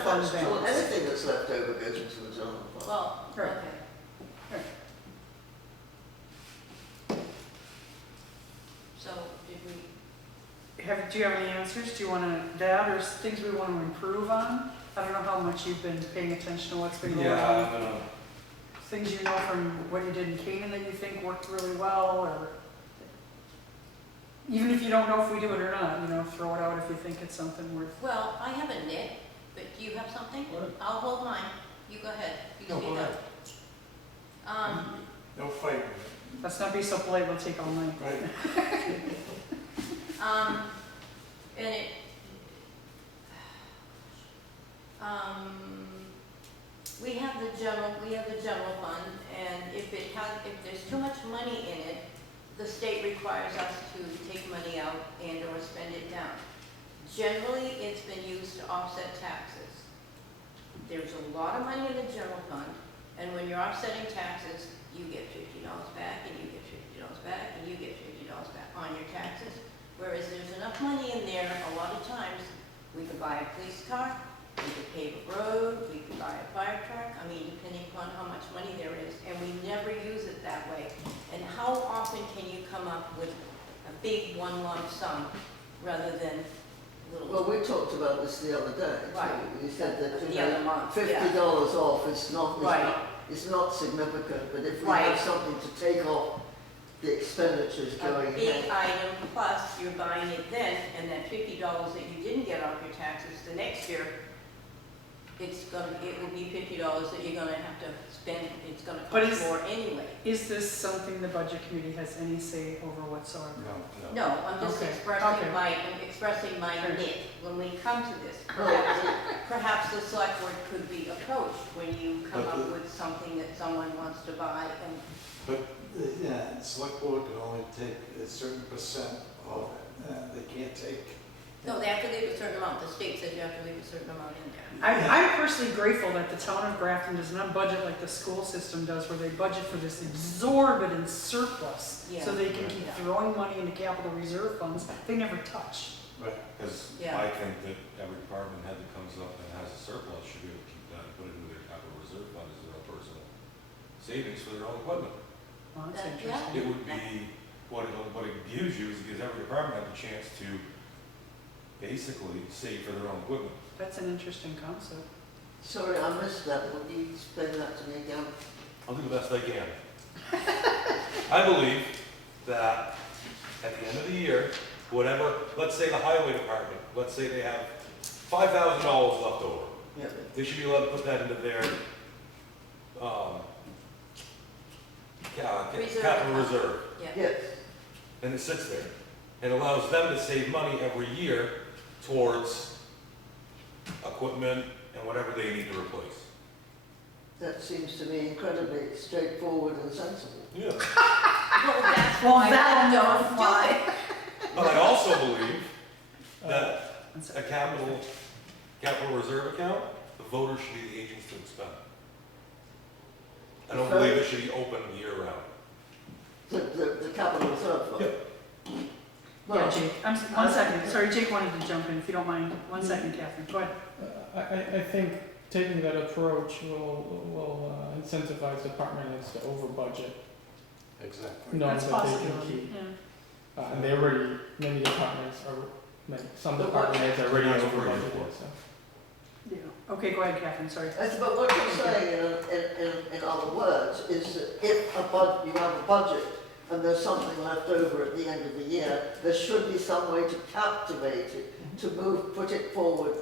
fund Well, balance. anything that's left over goes into the general fund. Well, Right. okay. Right. So, did we, Do you have any answers? Do you want to, that or things we want to improve on? I don't know how much you've been paying attention to what's been going on. Yeah, I know. Things you know from what you did in Canaan that you think worked really well, or even if you don't know if we do it or not, you know, throw it out if you think it's something worth. well, I have a nit, but do you have something? What? I'll hold mine. You go ahead. You No, speak go up. ahead. No fight. Let's not be so polite, we'll take all night. Right. And it, we have the general fund, and if there's too much money in it, the state requires us to take money out and or spend it down. Generally, it's been used to offset taxes. There's a lot of money in the general fund, and when you're offsetting taxes, you get $50 back, and you get $50 back, and you get $50 back on your taxes. Whereas there's enough money in there, a lot of times, we could buy a police car, we could pave a road, we could buy a fire truck, I mean, depending upon how much money there is, and we never use it that way. And how often can you come up with a big one lump sum rather than little? Well, we talked about this the other day. too. Right. You said that, The you other know, month, $50 yeah. off is not, Right. it's not significant, but if we Right. have something to take off the expenditures A going big ahead. item, plus you're buying it then, and that $50 that you didn't get off your taxes the next year, it will be $50 that you're gonna have to spend, it's gonna But cost more anyway. Is this something the budget committee has any say over whatsoever? No, No, I'm just Okay, expressing okay. my Sure. nit. When we come to this, Well, perhaps the select board could be approached when you come But up the- with something that someone wants to buy, and but, yeah, the select board can only take a certain percent of it. They can't take. no, they have to leave a certain amount. The state says you have to leave a certain amount in there. I'm personally grateful that the town of Grafton does not budget like the school system does, where they budget for this exorbitant surplus, Yeah. so they can keep Yeah. throwing money into capital reserve funds they never touch. Right. Because Yeah. I think that every department head that comes up and has a surplus should be able to keep that and put it into their capital reserve fund as their own personal savings for their own equipment. Well, that's Yeah. interesting. It would be, what it gives you is it gives every department head the chance to basically save for their own equipment. That's an interesting concept. Sorry, I missed that. Would you explain that to me again? I'll do the best I can. I believe that at the end of the year, whatever, let's say the highway department, let's say they have $5,000 left over. Yeah. They should be allowed to put that into their Reserve capital account. reserve, Yeah. Yes. and it sits there. It allows them to save money every year towards equipment and whatever they need to replace. That seems to me incredibly straightforward and sensible. Yeah. Well, that's Well, why that I don't don't fly. do it. But I also believe that One a second. capital reserve account, the voters should be the agents to expend. I don't believe it should be open year round. The capital reserve fund. Yeah, Well, Jake, 1 second. Sorry, Jake wanted to jump in, if you don't mind. 1 second, Catherine, go ahead. I think taking that approach will incentivize department heads to over budget, Exactly. knowing That's that they possible, can keep. yeah. And they already, many departments are, some But department heads are already That's over what we're budgeted, here so. Yeah. Okay, go ahead, Catherine, sorry. But what you're saying, in other words, is that if you have a budget and there's something left over at the end of the year, there should be some way to captivate it, to put it forward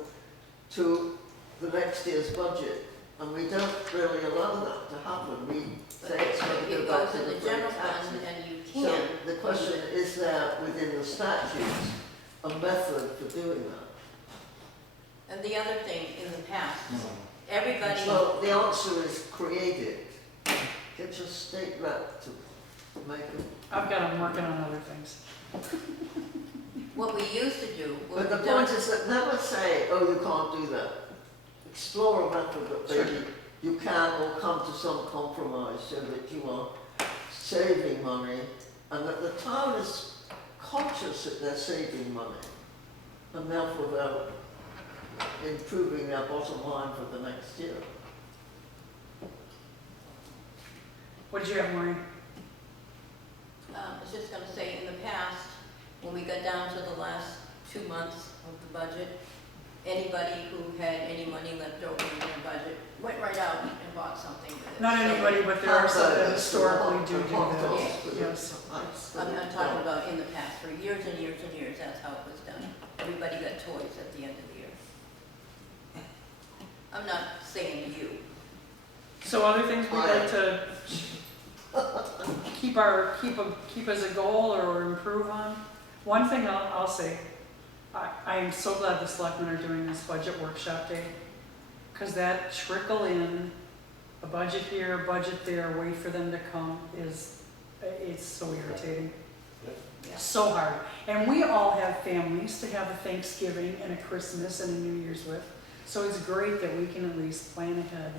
to the next year's budget. And we don't really allow that to happen. We say it's going to You go go back to to the the general taxes. fund and you So can. the question is there within the statutes a method for doing that? And the other thing, in the past, everybody, Well, the answer is create it. Get your state rep to make it. I've got them working on other things. what we used to do, what But the we've done, point is that never say, oh, you can't do that. Explore a method that maybe you can or come to some compromise so that you are saving money and that the town is conscious that they're saving money and therefore improving their bottom line for the next year. What did you have, Maureen? I was just gonna say, in the past, when we got down to the last 2 months of the budget, anybody who had any money left over in their budget went right out and bought something with it. Not So, anybody, but there are some that Hamburgers, historically do hot that. dogs, Yes. I'm talking about in the past, for years and years and years, that's how it was done. Everybody got toys at the end of the year. I'm not saying you. So other things we'd like to keep as a goal or improve on? One thing I'll say, I am so glad the selectmen are doing this budget workshop day, because that trickle in, a budget here, a budget there, wait for them to come it's so irritating. Yeah. So hard. And we all have families to have a Thanksgiving and a Christmas and a New Year's with. So it's great that we can at least plan ahead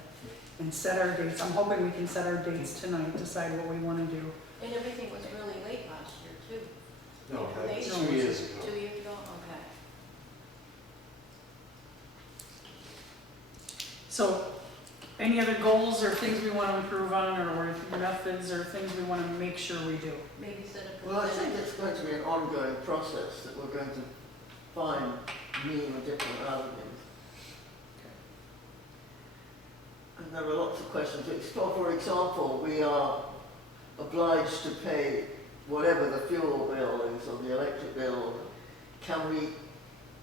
and set our dates. I'm hoping we can set our dates tonight, decide what we want to do. And everything was really late last year, too. No, that was They- 2 years ago. 2 years ago, okay. So any other goals or things we want to improve on or methods or things we want to make sure we do? Maybe set up a Well, I think percentage. it's going to be an ongoing process that we're going to find new and different avenues. And there are lots of questions to explore. For example, we are obliged to pay whatever the fuel bill is or the electric bill. Can we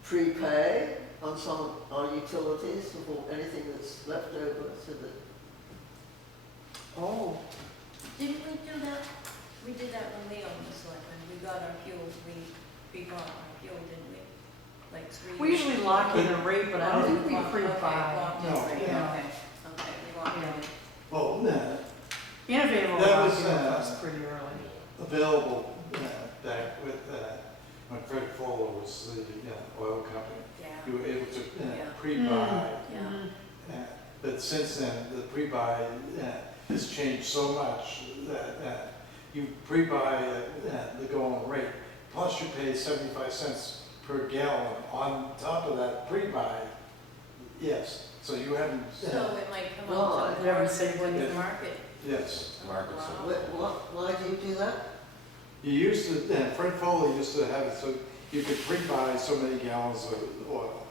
prepay on some of our utilities for anything that's left over so that Oh, Didn't we do that? We did that when Leo was selectman. We got our fuel, we bought our fuel, didn't we? Like 3 years. we usually lock in a rate, but I don't think we Okay, pre-buy. locked in No. rate, Yeah. okay, okay, we locked Yeah. in. Well, Innovative will That lock was, in with us pretty early. available back with, when Fred Fuller was the oil company. Yeah, You were able to Yeah. pre-buy. yeah. Mhm. But since then, the pre-buy has changed so much that you pre-buy the going rate, plus you pay 75 cents per gallon on top of that pre-buy. Yes, so you haven't, So it might come Well, out I to haven't more saved than what the anything. market. yes. Markets. Wow. why do you do that? You used to, Fred Foley used to have it so you could pre-buy so many gallons of oil.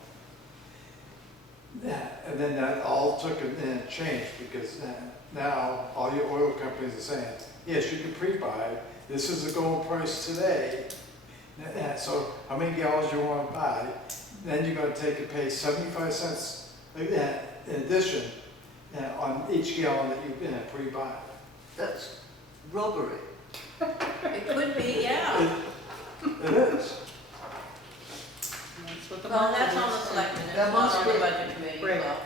And then that all took and changed because now all your oil companies are saying, yes, you can pre-buy, this is the going price today. So how many gallons you want to buy, then you're going to take and pay 75 cents in addition on each gallon that you pre-buy. That's robbery. It could be, yeah. It is. That's what the Well, market that's on the is. selectmen, There it's not must on the be- budget committee, Right. so.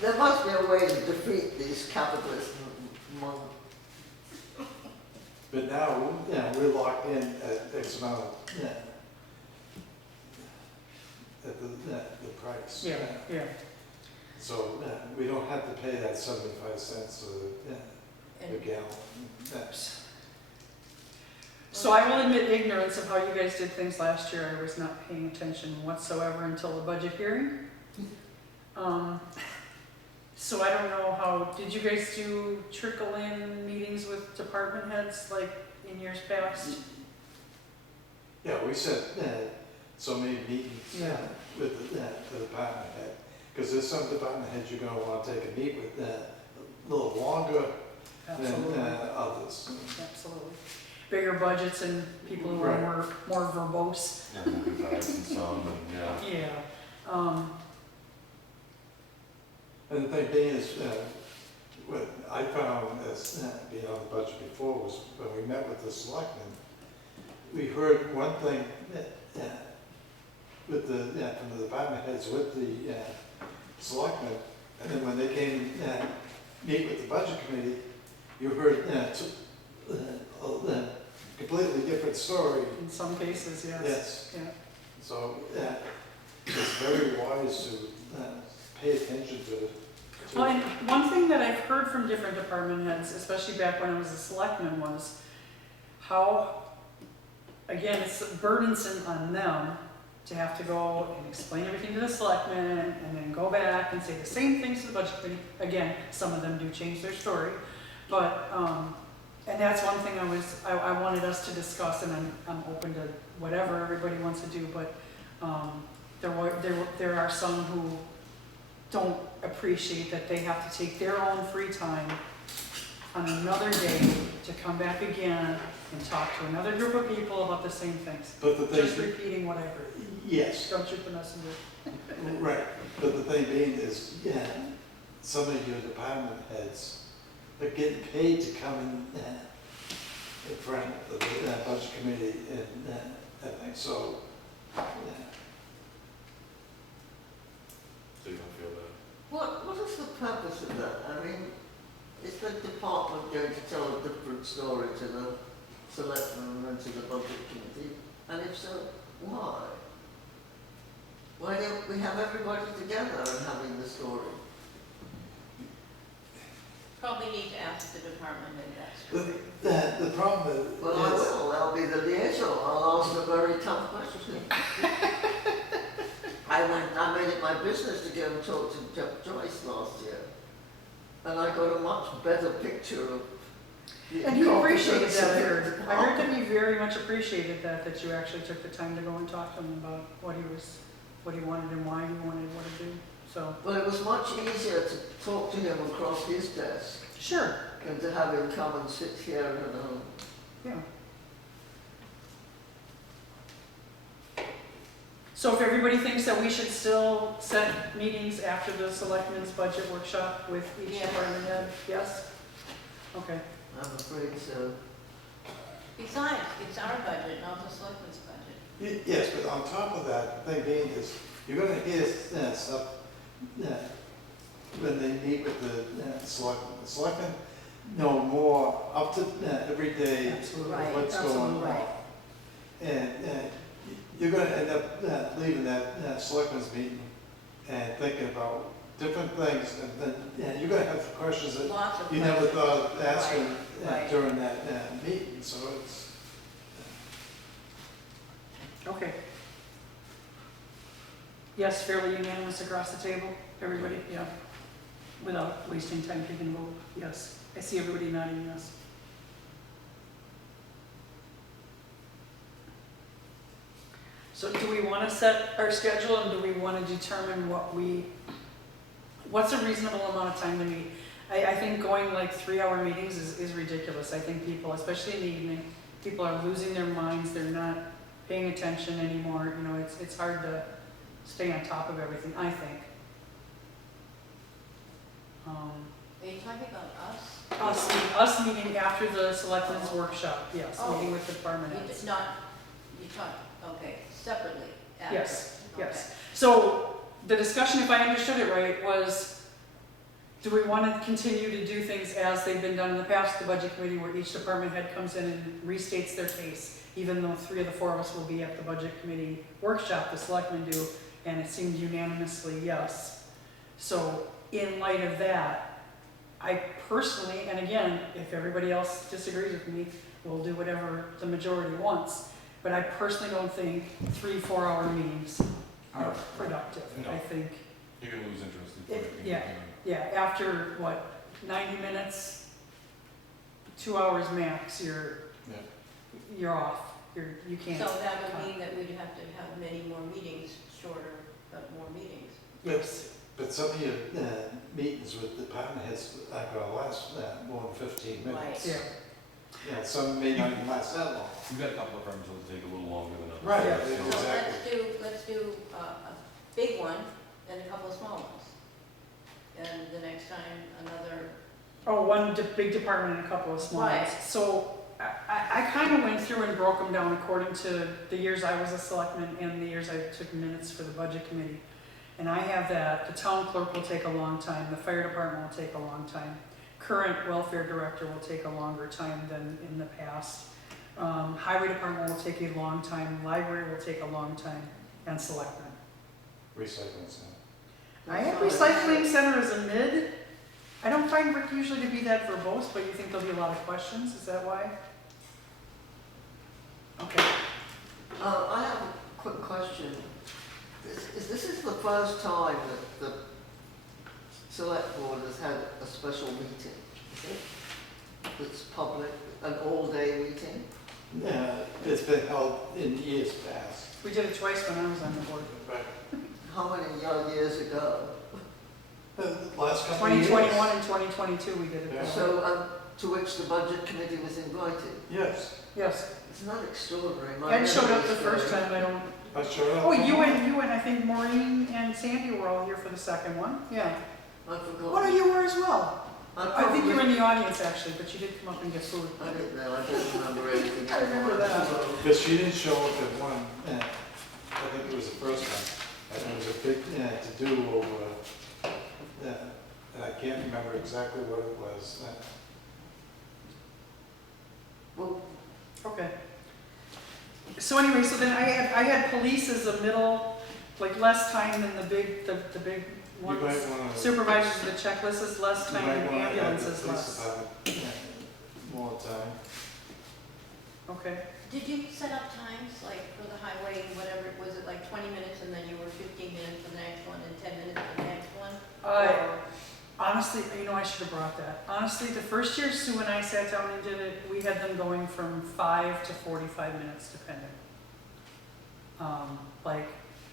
There must be a way to defeat these capitalist mon- But now, we're locked in at X amount at the price. Yeah, yeah. So we don't have to pay that 75 cents a And gallon. That's- So I will admit ignorance of how you guys did things last year. I was not paying attention whatsoever until the budget hearing. So I don't know how, did you guys do trickle in meetings with department heads like in years past? Yeah, we set so many meetings Yeah. with the department head. Because there's some department heads you're gonna want to take a meet with a little longer than Absolutely, others. absolutely. Bigger budgets and people who are Right. more verbose. Yeah, movie vibes and some, and yeah. Yeah. And the thing being is, what I found as being on the budget before was when we met with the selectmen, we heard one thing with from the department heads with the selectmen, and then when they came meet with the budget committee, you heard a completely different story. In some cases, yes. Yes. Yeah. So it's very wise to pay attention to. Well, and one thing that I've heard from different department heads, especially back when I was a selectman, was how, again, it's burdensome on them to have to go and explain everything to the selectmen and then go back and say the same things to the budget committee. Again, some of them do change their story, but, and that's one thing I wanted us to discuss, and I'm open to whatever everybody wants to do, but, there are some who don't appreciate that they have to take their own free time on another day to come back again and talk to another group of people about the same things. But the thing, Just repeating what I heard. yes, Don't shoot the messenger. right, but the thing being is, yeah, some of your department heads are getting paid to come in front of the budget committee and everything, so, yeah. So you don't feel that? What is the purpose of that? I mean, is the department going to tell a different story to the selectmen and to the budget committee? And if so, why? Why don't we have everybody together and having the story? Probably need to ask the department head that story. The problem is. Well, I will. I'll be the liaison. I'll ask a very tough question. I made it my business to go and talk to Jeff Joyce last year. And I got a much better picture of the And he appreciated that, I incompetence of heard. the I heard department. that he very much appreciated that you actually took the time to go and talk to him about what he wanted and why he wanted what to do, so. Well, it was much easier to talk to him across his desk Sure, than to have him come and sit here and, yeah. So if everybody thinks that we should still set meetings after the selectmen's budget workshop with each Yes. department head, yes? Okay, I'm afraid so. Besides, it's our budget, not the selectmen's budget. Yes, but on top of that, the thing being is, you're gonna hear stuff, when they meet with the selectmen. The selectmen know more up to, every day absolutely. Right, what's absolutely. going on. Right. And you're gonna end up leaving that selectmen's meeting and thinking about different things, and then you're gonna have questions that Lots of you never questions. thought of asking Right. during that meeting, so it's. Okay. Yes, fairly unanimous across the table, everybody, yeah. Without wasting time taking a vote, yes. I see everybody nodding yes. So do we want to set our schedule and do we want to determine what's a reasonable amount of time to meet? I think going like 3-hour meetings is ridiculous. I think people, especially in the evening, people are losing their minds, they're not paying attention anymore, you know, it's hard to stay on top of everything, I think. Are you talking about us? Us meeting after the selectmen's workshop, yes, Oh. meeting with the department You heads. did not, you talk, okay, separately after? Yes, Okay. yes. So the discussion, if I understood it right, was do we want to continue to do things as they've been done in the past, the budget committee, where each department head comes in and restates their case, even though 3 of the 4 of us will be at the budget committee workshop, the selectmen do, and it seemed unanimously yes. So in light of that, I personally, and again, if everybody else disagrees with me, we'll do whatever the majority wants, but I personally don't think 3-4 hour meetings are productive. No. I think, You're gonna lose interest in It- putting yeah. yeah, after what, 90 minutes, 2 hours max, you're off. You can't. So that would mean that we'd have to have many more meetings, shorter, but more meetings. Yes. But some of your meetings with department heads are gonna last more than 15 minutes. Yeah. Yeah, some may not even last that long. We've got a couple of firms that'll take a little longer than others. Right. Yeah. Yeah, So exactly. let's do a big one and a couple of small ones. And the next time, another, Oh, one big department and a couple of small ones. Right. So I kind of went through and broke them down according to the years I was a selectman and the years I took minutes for the budget committee. And I have that the town clerk will take a long time, the fire department will take a long time, current welfare director will take a longer time than in the past. Highway department will take a long time, library will take a long time, and selectmen. Recycling center. I have recycling center as a mid. I don't find Rick usually to be that verbose, but you think there'll be a lot of questions, is that why? Okay, I have a quick question. This is the first time that the select board has had a special meeting, is it? That's public, an all-day meeting? It's been held in years past. We did it twice when I was on the board. Right. How many years ago? The last couple of years. 2021 and 2022 we did it. Yeah. So, to which the budget committee was invited. Yes, Yes. It's not extraordinary. My Ed showed up memory the is first very- time, I don't, I showed up. oh, you and I think Maureen and Sandy were all here for the second one, yeah. I forgot. What, you were as well? I think you were probably- in the audience actually, but you did come up and get food. I didn't know, I don't remember anything. I remember that. Because she didn't show up at one, I think it was the first one, and there was a big to-do over, and I can't remember exactly what it was. Well, Okay. So anyway, so then I had police as a middle, like less time than the big You might ones. want to. Supervisors of the checklist is less time, and ambulance is less. More time. Okay. Did you set up times, like for the highway, whatever, was it like 20 minutes and then you were 15 minutes for the next one and 10 minutes for the next one? Or- Honestly, I should have brought that. Honestly, the first year Sue and I sat down and did it, we had them going from 5 to 45 minutes depending. Like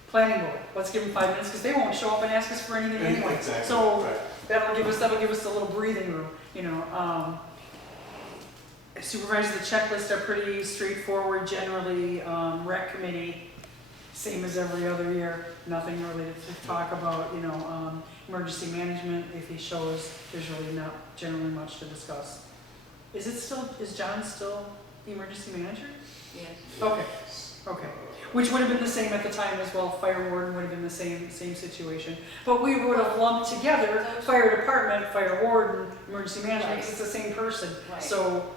planning board, let's give them 5 minutes because they won't show up and ask us for anything anyway. Exactly, So right. that'll give us a little breathing room, Supervisors of the checklist are pretty straightforward generally. Rec committee, same as every other year, nothing really to talk about, emergency management, if he shows, there's really not generally much to discuss. Is John still the emergency manager? Yes. Okay. Which would have been the same at the time as well, fire warden would have been the same situation. But we would have lumped together fire department, fire warden, emergency management, because it's the same person. Right. So,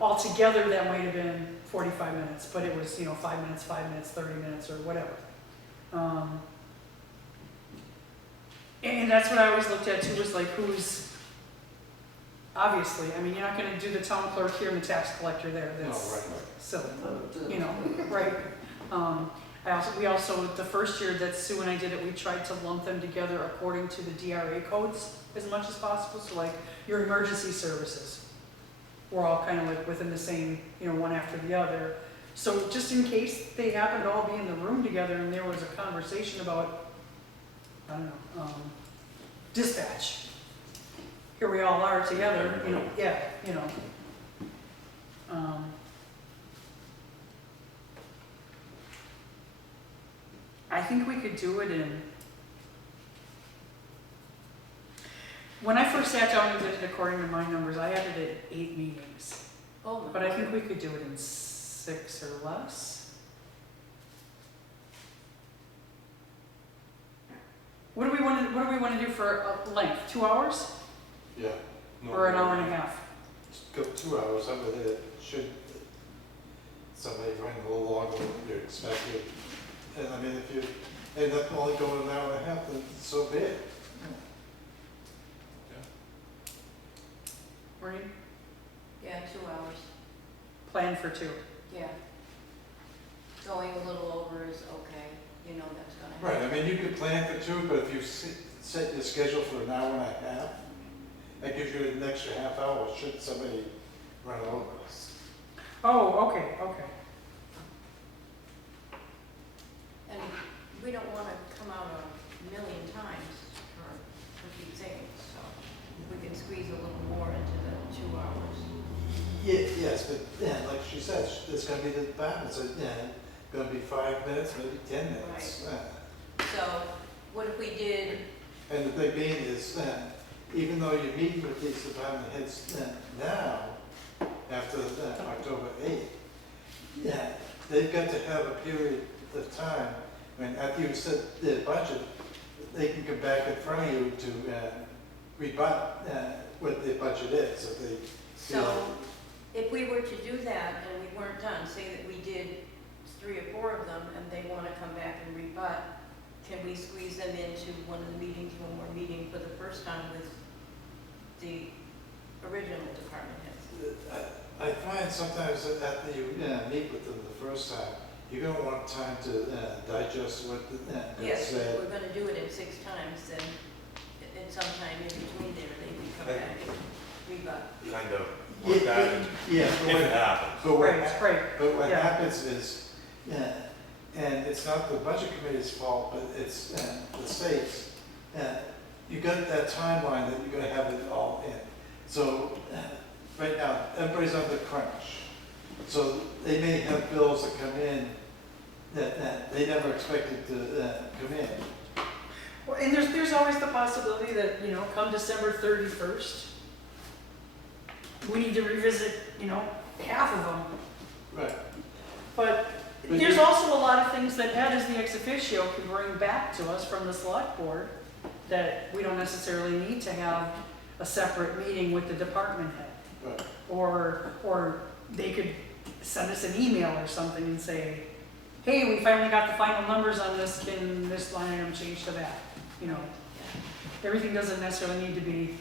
all together that might have been 45 minutes, but it was, 5 minutes, 30 minutes, or whatever. And that's what I always looked at too, was like who's, obviously, you're not gonna do the town clerk here and the tax collector there, No, that's right. silly, right? We also, the first year that Sue and I did it, we tried to lump them together according to the DRA codes as much as possible, so like your emergency services were all kind of like within the same, one after the other. So just in case they happened to all be in the room together and there was a conversation about, I don't know, dispatch. Here we all are together, I think we could do it in, when I first sat down and did it according to my numbers, I had it at 8 meetings. Oh my. But I think we could do it in 6 or less. What do we want to do for a length? 2 hours Yeah. No, or an hour and a half? Go 2 hours, I mean, it should, somebody running a little longer than you expected. And if you end up only going an hour and a half, then so be it. Maureen? Yeah, 2 hours. Plan for 2. Yeah. Going a little over is okay, that's gonna Right, happen. you could plan for 2, but if you set your schedule for an hour and a half, that gives you an extra half hour should somebody run over us. Oh, okay. And we don't wanna come out a million times for these things, so we can squeeze a little more into the 2 hours. Yes, but like she says, it's gonna be the departments, gonna be 5 minutes, maybe 10 minutes. So what if we did, And the big being is, even though you're meeting with these department heads now, after October 8th, they've got to have a period of time, after you set their budget, they can come back in front of you to rebut what their budget is, if they feel so if we were to do that and we weren't done, say that we did 3 or 4 of them and they wanna come back and rebut, can we squeeze them into one of the meetings when we're meeting for the first time with the original department heads? I find sometimes that after you meet with them the first time, you're gonna want time to digest what the, Yes, if said. we're gonna do it in 6 times, then at some time in between there, they can come back and rebut. Kind of look at it, Yeah, if it happens. but what, Right. but what Yeah. happens is, and it's not the budget committee's fault, but it's the state's. You got that timeline that you're gonna have it all in. So right now, everybody's under crunch. So they may have bills that come in that they never expected to come in. Well, and there's always the possibility that, you know, come December 31st, we need to revisit, you know, half of them. Right. But But there's you- also a lot of things that Ed as the ex officio can bring back to us from the select board that we don't necessarily need to have a separate meeting with the department head. Right. Or they could send us an email or something and say, hey, we finally got the final numbers on this, can this line item change to that? You know, everything doesn't necessarily need to be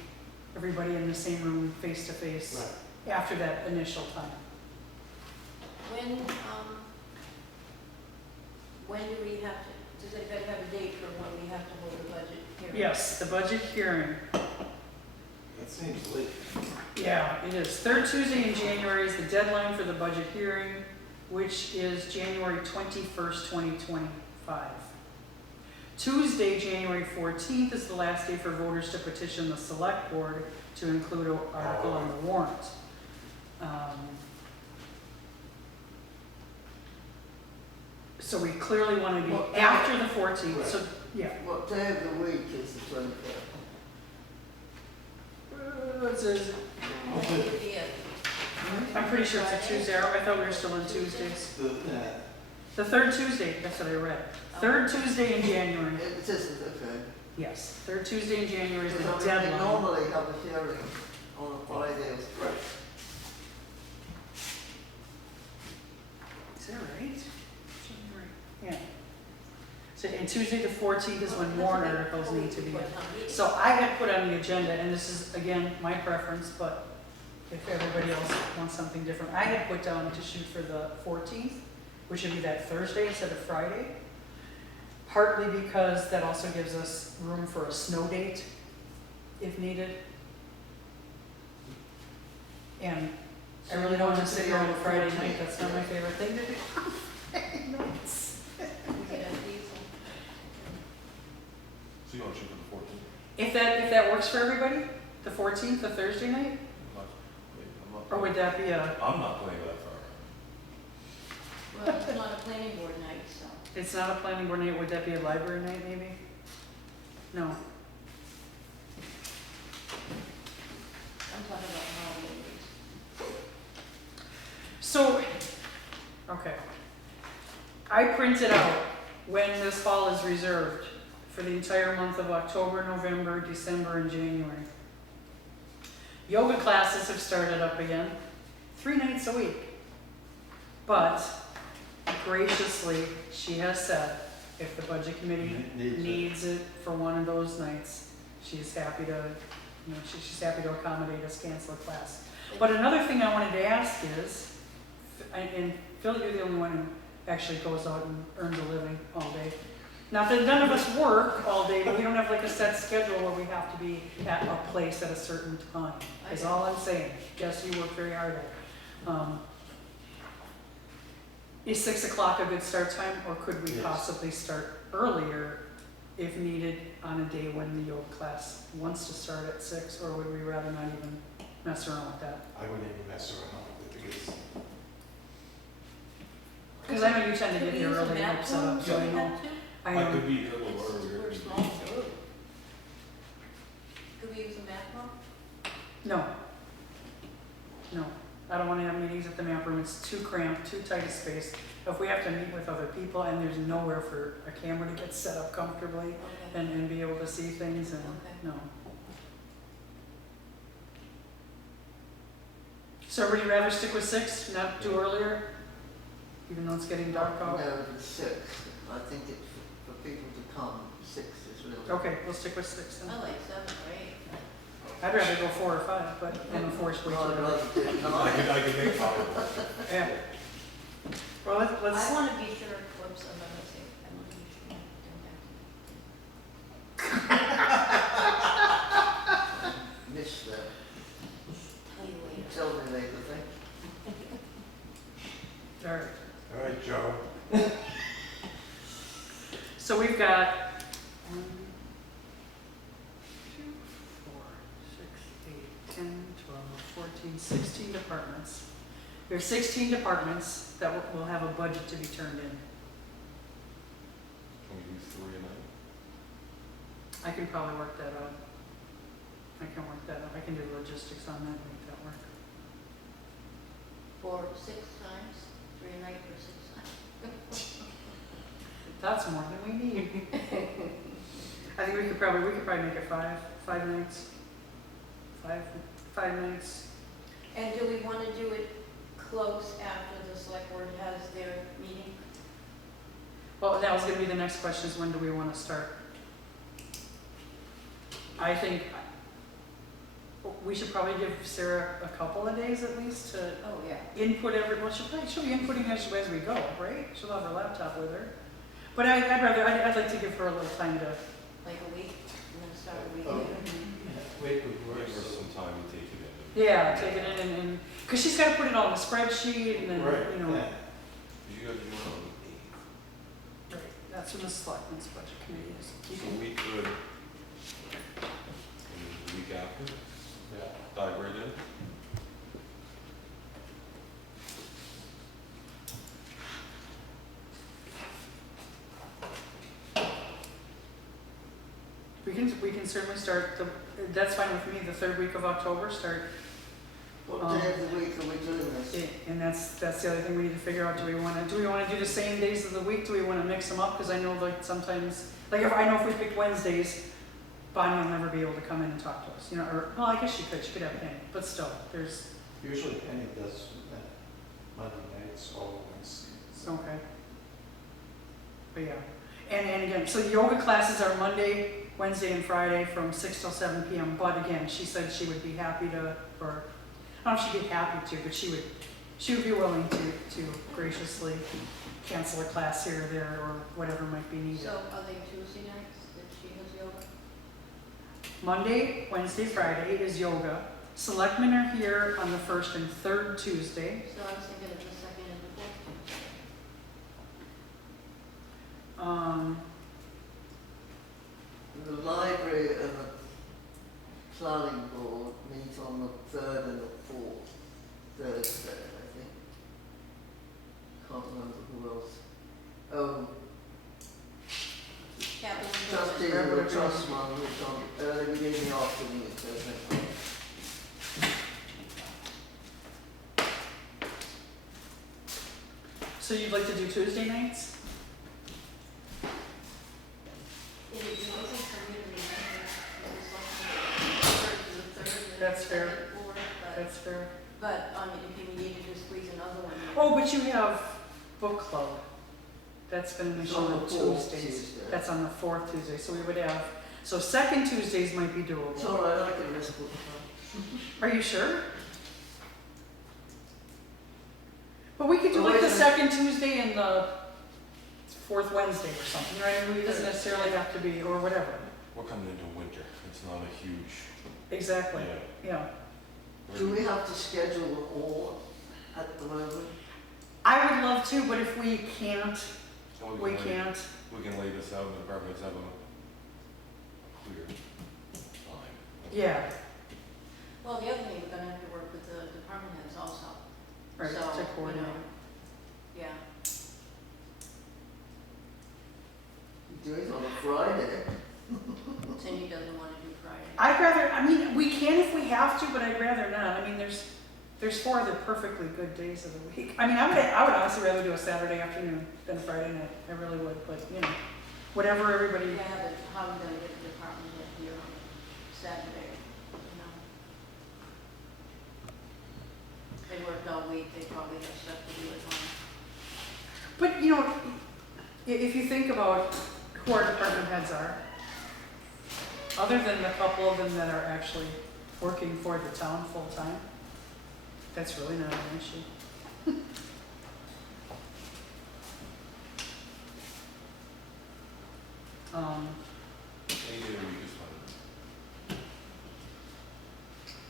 everybody in the same room, face to face, Right. after that initial time. When do we have to, does anybody have a date for when we have to hold the budget hearing? Yes, the budget hearing. That seems late. Yeah, it is. Third Tuesday in January is the deadline for the budget hearing, which is January 21st, 2025. Tuesday, January 14th is the last day for voters to petition the select board to include an article on the warrant. So we clearly want to be Well, after the 14th, so, yeah. What day of the week is the 25th? I'm pretty sure it's a Tuesday. I thought we were still on Tuesdays. The third Tuesday, that's what I read. Third Tuesday in January. It isn't, okay. Yes, third Tuesday in January is the Because I mean, they deadline. normally have a hearing on a Friday or Saturday. Is that right? January, yeah. So, and Tuesday the 14th is when warrant articles need to be in. So I had put on the agenda, and this is, again, my preference, but if everybody else wants something different, I had put down to shoot for the 14th, which would be that Thursday instead of Friday. Partly because that also gives us room for a snow date, if needed. And I really don't want to sit here on a Friday night, that's not my favorite thing to do. Friday nights. So you want to shoot for the 14th? If that works for everybody, the 14th, the Thursday night, or would that be a, I'm not playing that far. Well, it's not a planning board night, so. it's not a planning board night, would that be a library night maybe? No, I'm talking about holidays. so, okay. I printed out when this fall is reserved for the entire month of October, November, December, and January. Yoga classes have started up again, 3 nights a week. But graciously, she has said, if the budget committee needs it for one of those nights, she's happy to, you know, she's happy to accommodate us, cancel a class. But another thing I wanted to ask is, and Phil, you're the only one who actually goes out and earns a living all day. Not that none of us work all day, but we don't have like a set schedule where we have to be at a place at a certain time, is all I'm saying. Yes, you work very hard at it. Is 6 o'clock a good start time, or could we Yes. possibly start earlier if needed on a day when the yoga class wants to start at 6, or would we rather not even mess around with that? I wouldn't even mess around with it because Because I know you tend to Could get we here use a early and map help set room up, if so I we know. had to? I I know. could be here a little earlier. We're small. Could we use a map room? No. No, I don't want to have meetings at the map room, it's too cramped, too tight a space. If we have to meet with other people and there's nowhere for a camera to get set up comfortably Okay. and be able to see things, and Okay. no. So everybody rather stick with 6, not do earlier, even though it's getting dark out? No, it's 6. I think it's for people to come, 6 is really. Okay, we'll stick with 6 then. I like 7 or 8. I'd rather go 4 or 5, but then 4 is way too I'd early. rather do I 9. could make 5. Yeah. Well, let's, I wanna be sure, whoops, I'm gonna say, I wanna be sure I don't have to Miss them. tell you later. Tell me later, thank you. all right. All right, Joe. So we've got 1, 2, 4, 6, 8, 10, 12, 14, 16 departments. We have 16 departments that will have a budget to be turned in. Can we do 3 a night? I can probably work that out. I can work that out. I can do logistics on that and make that work. For 6 times, 3 a night for 6 times. That's more than we need. I think we could probably make it 5 nights. 5 nights. And do we wanna do it close after the select board has their meeting? Well, that was gonna be the next question, is when do we wanna start? I think we should probably give Sarah a couple of days at least to Oh, yeah. input well, she'll be inputting as we go, right? She'll have her laptop with her. But I'd like to give her a little time to, Like a week, and then start a week Oh. later. Wait, Give her some time to take it in. yeah, take it in and, cause she's gotta put it all in the spreadsheet and then, right, you know. yeah. You guys are doing it on the Right, that's when the selectmen's budget committee is. 8th. So we could, the week after, Yeah. dive right in. We can certainly start that's fine with me, the 3rd week of October, start. What day of the week are we doing this? And that's the other thing we need to figure out, do we wanna do the same days of the week, do we wanna mix them up? Cause I know like sometimes, like if we picked Wednesdays, Bonnie will never be able to come in and talk to us, you know, or, well, I guess she could have Penny, but still, there's, Usually Penny does Monday nights, all Wednesdays. okay. But yeah, and again, so yoga classes are Monday, Wednesday and Friday from 6 till 7 p.m. But again, she said she would be happy to, or I don't know if she'd be happy to, but she would be willing to graciously cancel a class here or there or whatever might be needed. So are they Tuesday nights that she has yoga? Monday, Wednesday, Friday is yoga. Selectmen are here on the 1st and 3rd Tuesday. So I was thinking of the 2nd and the 4th Tuesday. The library and the planning board meet on the 3rd and the 4th Thursday, I think. Can't remember who else. Oh, Capital trustees improvement. of the trust one, which on early beginning of the afternoon, so I think. So you'd like to do Tuesday nights? It is easy for me to remember, it's like the 1st to the 3rd, and then That's the fair. 2nd, 4th, That's fair. but, if you needed to squeeze another one in. Oh, but you have book club. That's been It's initial on the 4th Tuesdays. Tuesday. That's on the 4th Tuesday, so we would have, so 2nd Tuesdays might be It's doable. all right, I can miss book club. Are you sure? But we could do Well, like the wait a minute. 2nd Tuesday and the 4th Wednesday or something, right? I mean, it doesn't necessarily have to be, or whatever. We're coming into winter. It's not a huge, Exactly, yeah. Do we have to schedule them all at the moment? I would love to, but if we can't, And we can't. We can lay this out and the departments have a clear time. Yeah, Well, the other thing, we're gonna have to work with the department heads also. right, So, to coordinate. Yeah. Do it on a Friday. Cindy doesn't wanna do Friday. I'd rather, I mean, we can if we have to, but I'd rather not. I mean, there's 4 other perfectly good days of the week. I mean, I would honestly rather do a Saturday afternoon than a Friday night. I really would, but you know, whatever everybody. Yeah, but how are we gonna get the department head here on Saturday, you know? They worked all week, they probably have stuff to do at home. But you know, if you think about who our department heads are, other than the couple of them that are actually working for the town full time, that's really not an issue. Any day of the week is fine.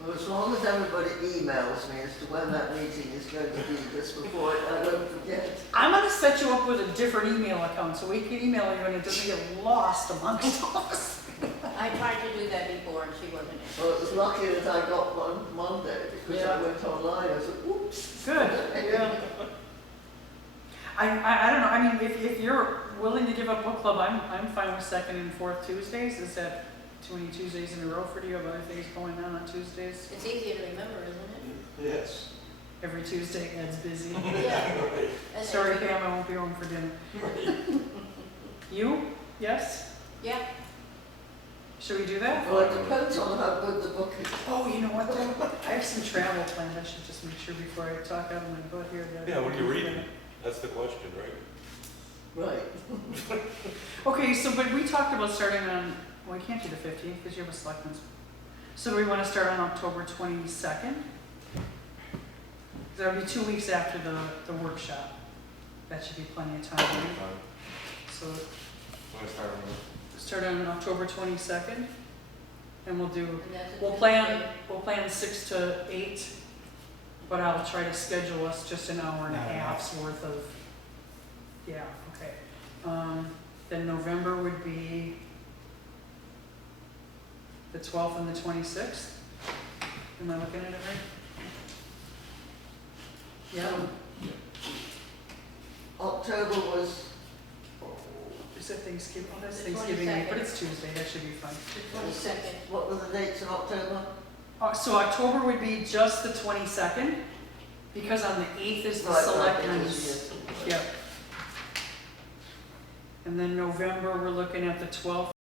Well, as long as everybody emails me as to when that meeting is going to be, just before I don't forget. I'm gonna set you up with a different email account, so we can email you and it doesn't get lost amongst us. I tried to do that before and she wasn't in. Well, it was lucky that I got one Monday, because Yeah. I went online, I said, oops. Good, yeah. I don't know, I mean, if you're willing to give up book club, I'm fine with second and fourth Tuesdays. Is that too many Tuesdays in a row for you? Have other things going on Tuesdays? It's easier to remember, isn't it? Yes. Every Tuesday, Ed's busy. Yeah. And Sorry, then- Pam, I won't be home for dinner. You? Yes? Yeah, Should we do that? Well, it depends on how good the book is. Oh, you know what, though? I have some travel planned. I should just make sure before I talk out of my butt here. that- Yeah, what are you reading? That's the question, right? Right. Okay, so, but we talked about starting on, well, we can't do the 15th because you have a selectmen's. So do we want to start on October 22nd? That'll be 2 weeks after the workshop. That should be plenty of time, right? So Want to start on start on October 22nd, and we'll do, and that's a we'll plan 6 to 8, but I'll try to schedule us just an hour and a half's worth of, yeah, okay. Then November would be the 12th and the 26th. Am I looking at it right? Yeah. October was, Is it Thanksgiving? Oh, that's The Thanksgiving week, but 22nd. it's Tuesday, that should be fine. the 22nd. what were the dates in October? So October would be just the 22nd, because on the 8th is the Right, selectmen's. yes. Yep. And then November, we're looking at the 12th